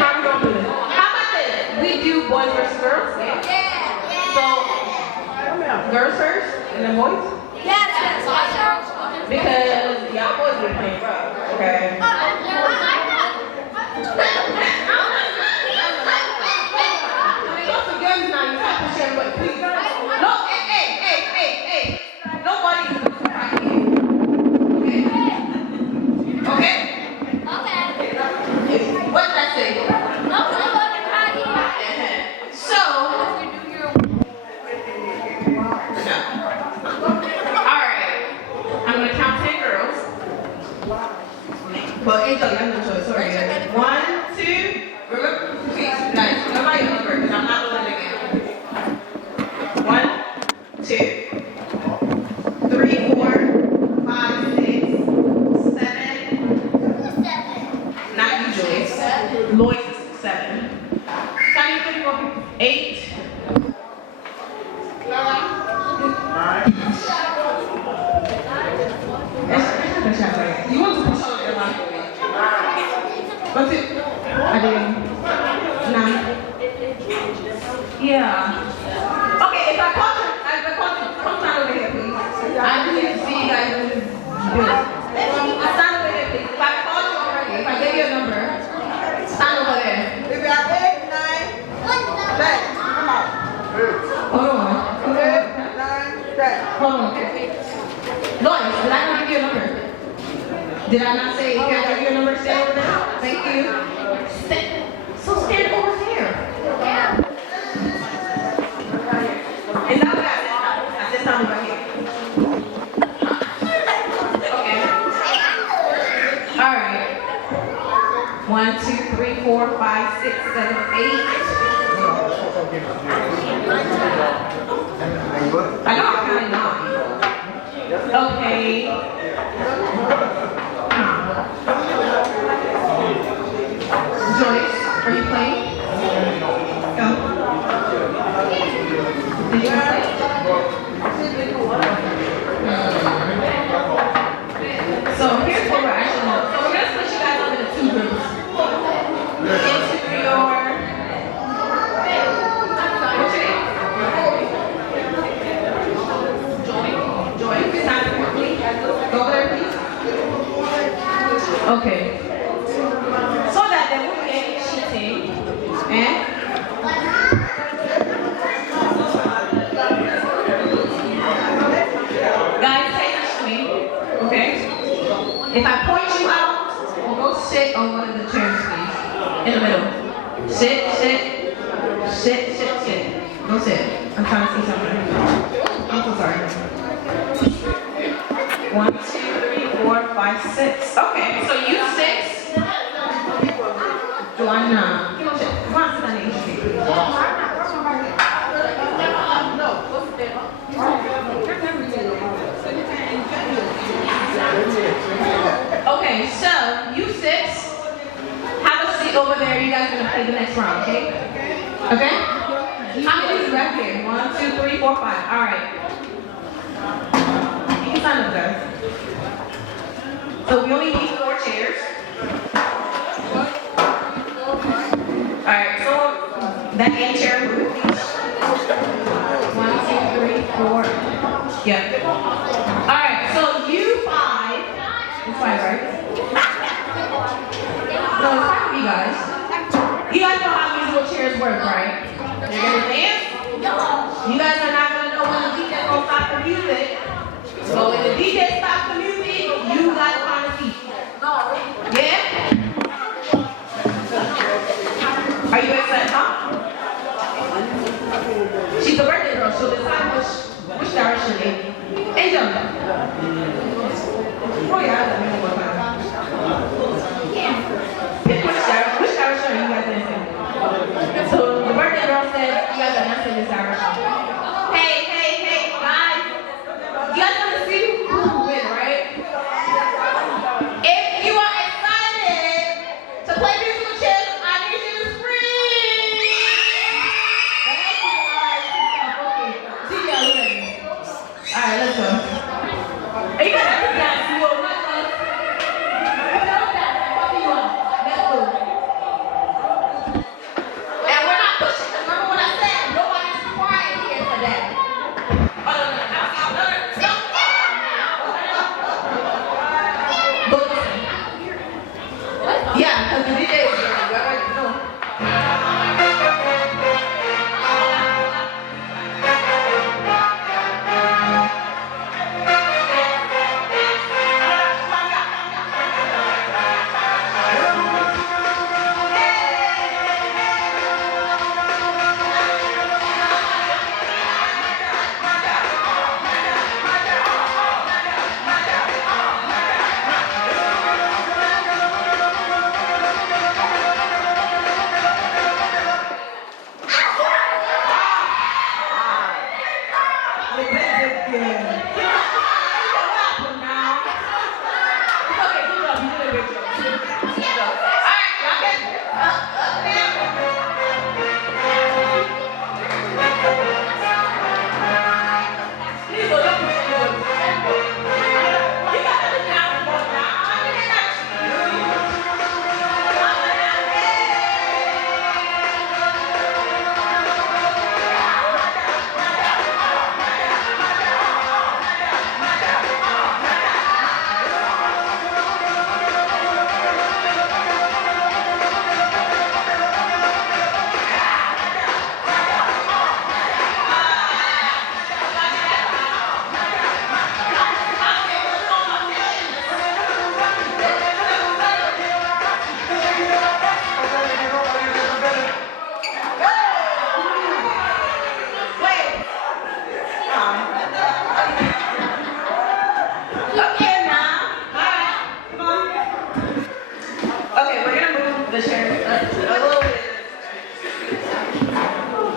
how we gonna do this? How about this? We do boys versus girls. So girls first and then boys, because y'all boys been playing rough, okay? No, hey. Nobody is going to fight you. Okay? What did I say? So, alright. I'm going to count 10 girls. But Angel, you have no choice. Sorry. 1, 2, remember, please, guys, nobody number, because I'm not doing it again. 1, 2, 3, 4, 5, 6, 7, 9, you Joyce. Lois is 7. Tiny 8. 9. You want to push on your line? What's it? I did 9. Yeah. Okay, if I call you, come stand over here, please. I need to see you guys do this. Stand over here, please. If I call you already, if I give you a number, stand over there. If you are 8, 9, 10, come out. Hold on. 8, 9, 10. Hold on. Lois, did I not give you a number? Did I not say if I give you a number, stay over there? Thank you. So stand over here. Is that what I said? I said something right here. Okay. All right. 1, 2, 3, 4, 5, 6, 7, 8. I know I'm counting 9. Okay. Okay. So that there won't be any cheating. Eh? Guys, take a swing. Okay? If I point you out, we'll go sit on one of the chairs, please. In the middle. Sit, sit, sit, sit, sit. Go sit. I'm trying to see something. I'm so sorry. 1, 2, 3, 4, 5, 6. Okay, so you 6. Joanna. Come on, sit down in the street. Okay, so you 6. Have a seat over there. You guys are gonna play the next round, okay? Okay? How many is left here? 1, 2, 3, 4, 5. All right. You can stand up, guys. So we only need 4 chairs. All right. So that end chair move, please. 1, 2, 3, 4. Yeah. All right. So you 5. It's 5, right? No, it's 5 of you guys. You guys know how these little chairs work, right? They're gonna dance. You guys are not gonna know when the DJ gonna stop the music. So when the DJ stops the music, you gotta find a seat. Yeah? Are you excited, huh? She's a birthday girl. She'll decide which direction they. Angel. Oh yeah, I don't know what time. Pick which direction are you guys dancing? So the birthday girl said you guys are dancing this direction. Hey, guys. You guys want to see who will win, right? If you are excited to play musical chairs, I need you to scream. Okay. See y'all later. All right, let's go. Are you guys ready, guys? You will not go. Let's go. And we're not pushing. Remember what I said? Nobody's crying here for that. Oh, no. Yeah, because the DJ is here. You already know.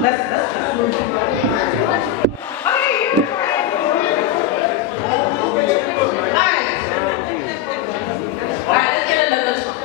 Let's move. Let's get another song.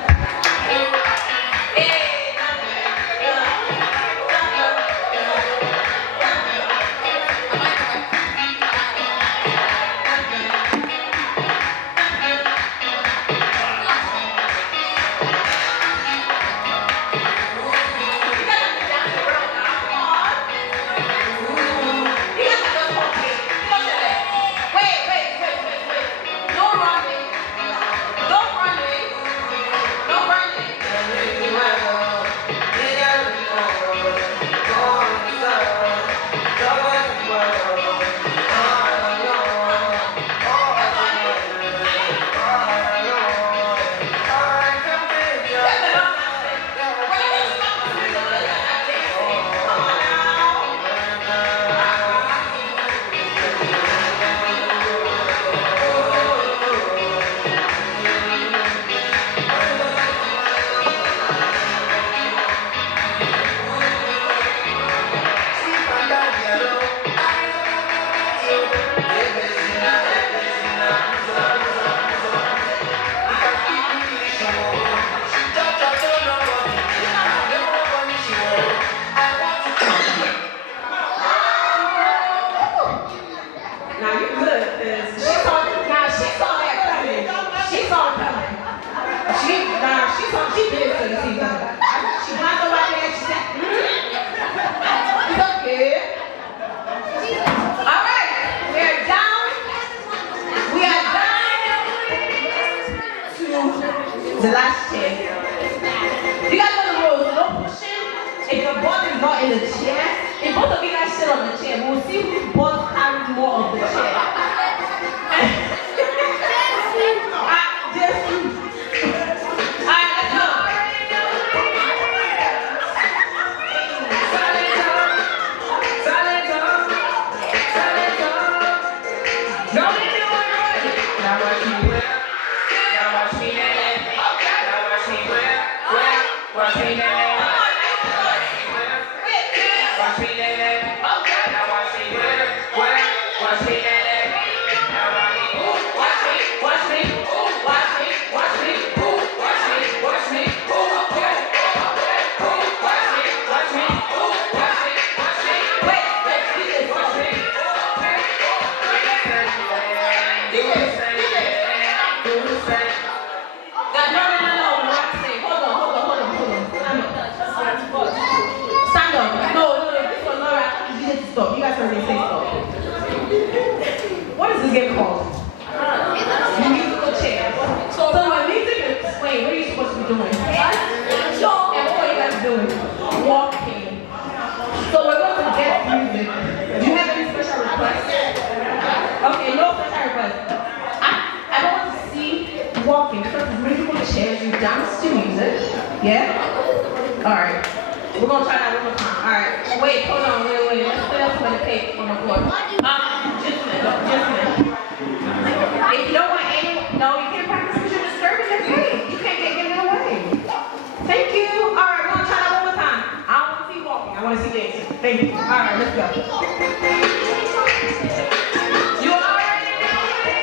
The last chair. You guys know the rules. No pushing. If your butt is not in the chair, if both of you guys sit on the chair, we'll see whose butt carries more of the chair. Alright, let's go. Stand up. No, this was not right. You need to stop. You guys already say stop. What is this game called? Musical chairs. So when music is playing, what are you supposed to be doing? And what are you guys doing? Walking. So we're going to get music. Do you have any special requests? Okay, no special requests. I don't want to see walking because it's musical chairs. You dance to music. Yeah? Alright. We're gonna try that one more time. Alright. Wait, hold on, wait. Let's put up some of the cake on the floor. Just a minute. If you don't want any, no, you can't practice because you're disturbing the cake. You can't get in the way. Thank you. Alright, we're gonna try that one more time. I don't want to see walking, I want to see dancing. Thank you. Alright, let's go. You already know it.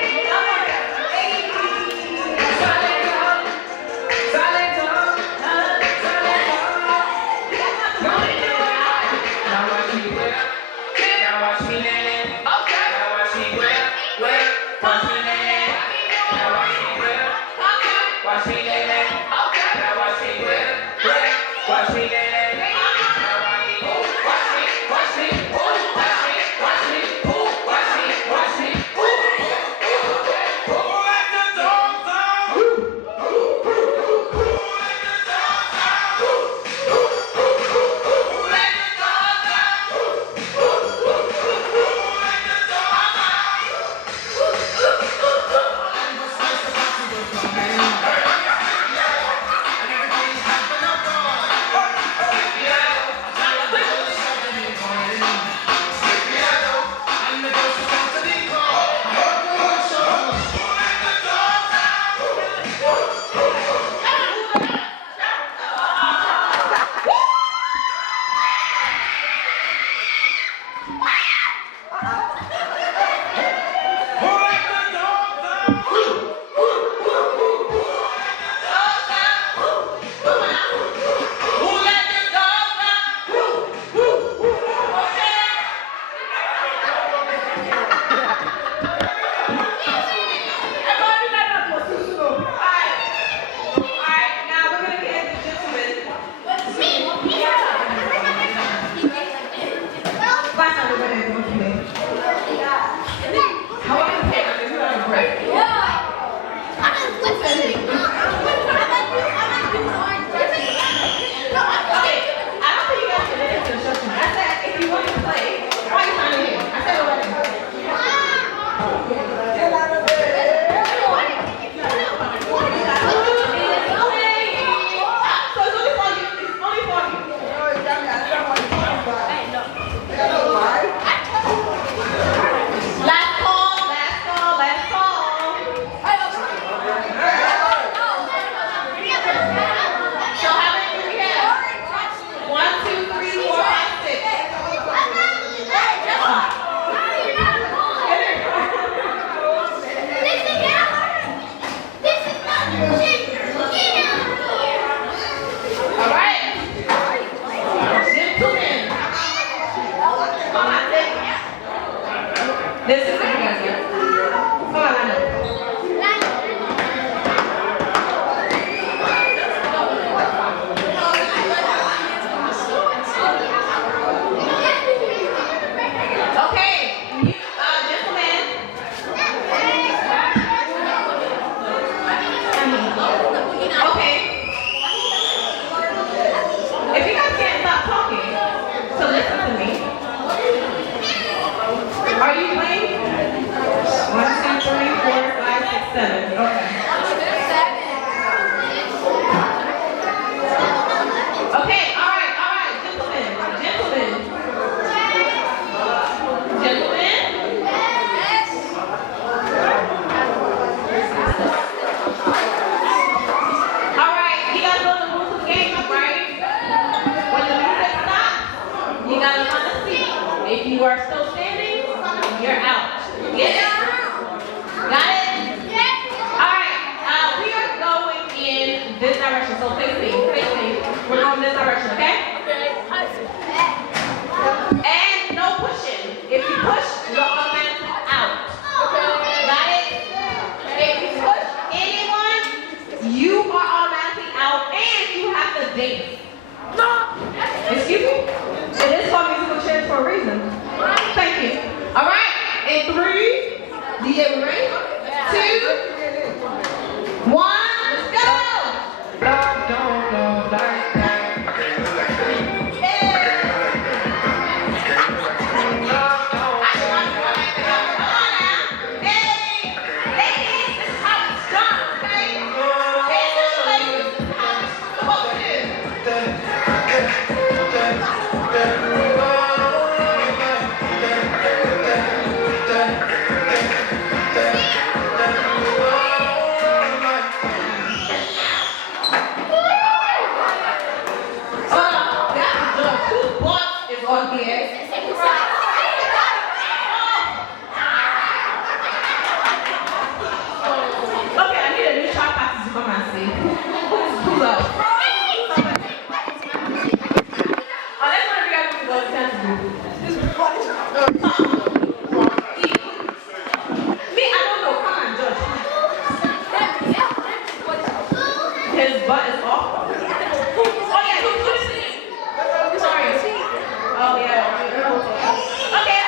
see. Who's up? Unless one of you guys want to go to me, I don't know. Come on, Josh. His butt is off. Oh yeah, who's singing? Sorry. Oh yeah. Okay.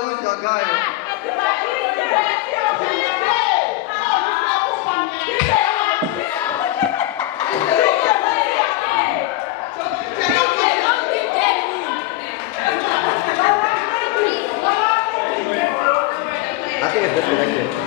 who's your guy? I think it's disconnected.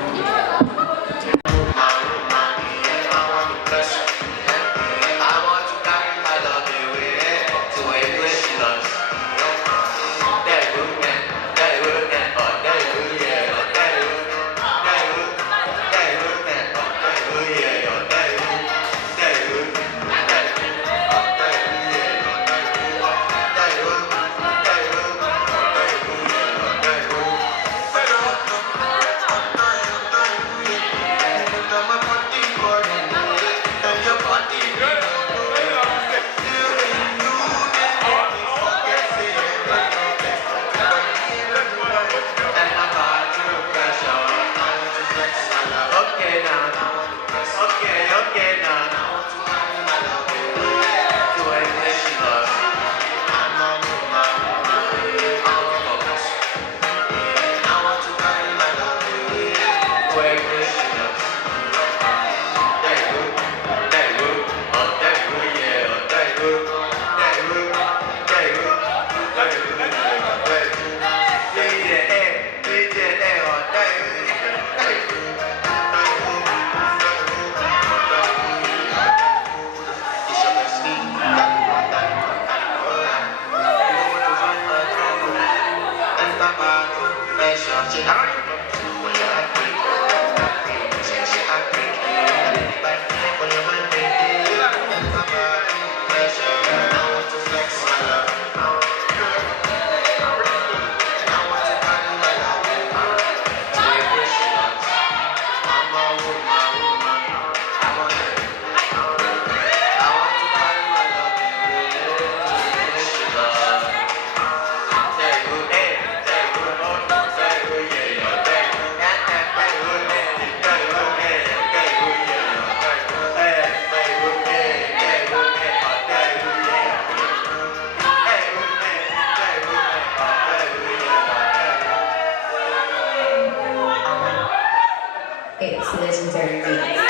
It's legendary beats.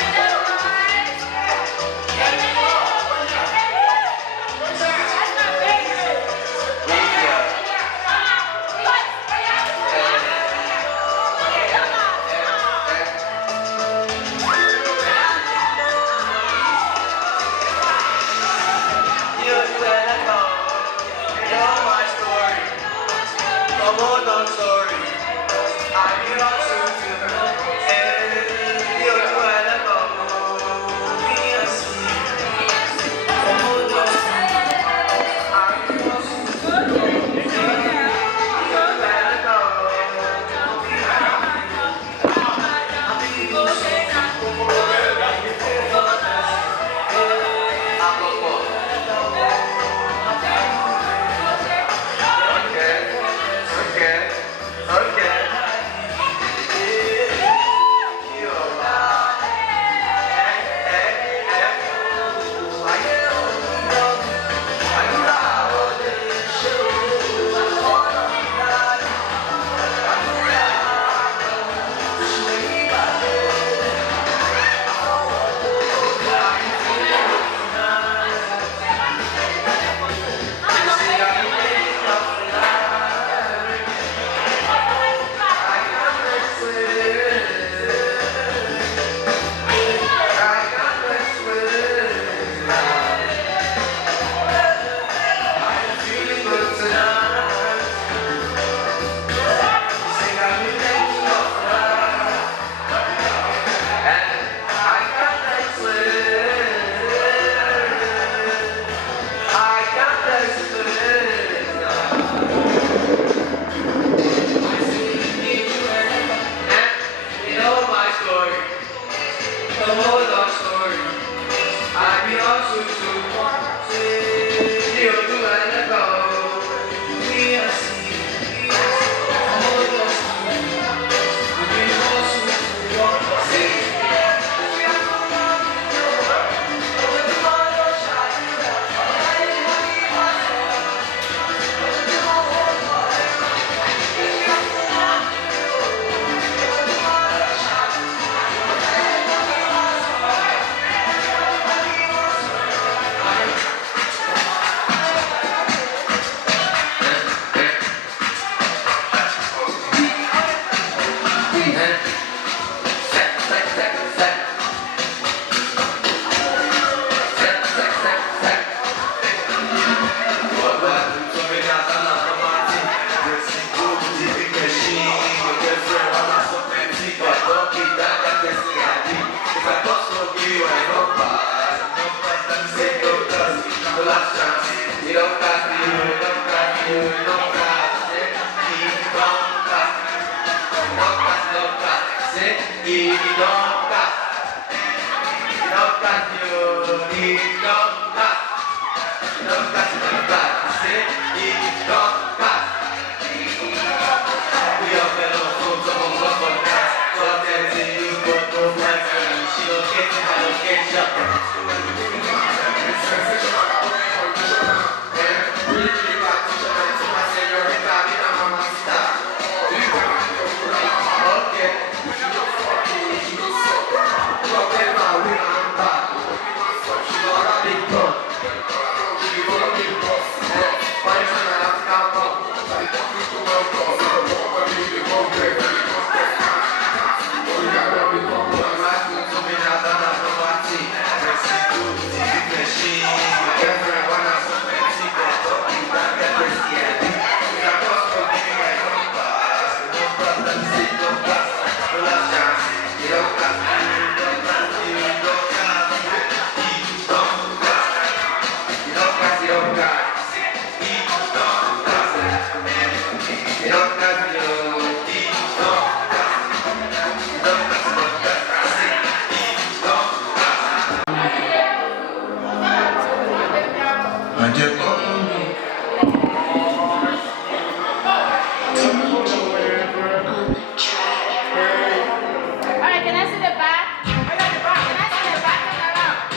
Alright, can I see the back? Can I see the back of the round?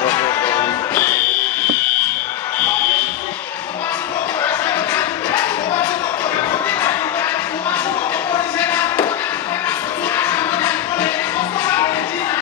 go.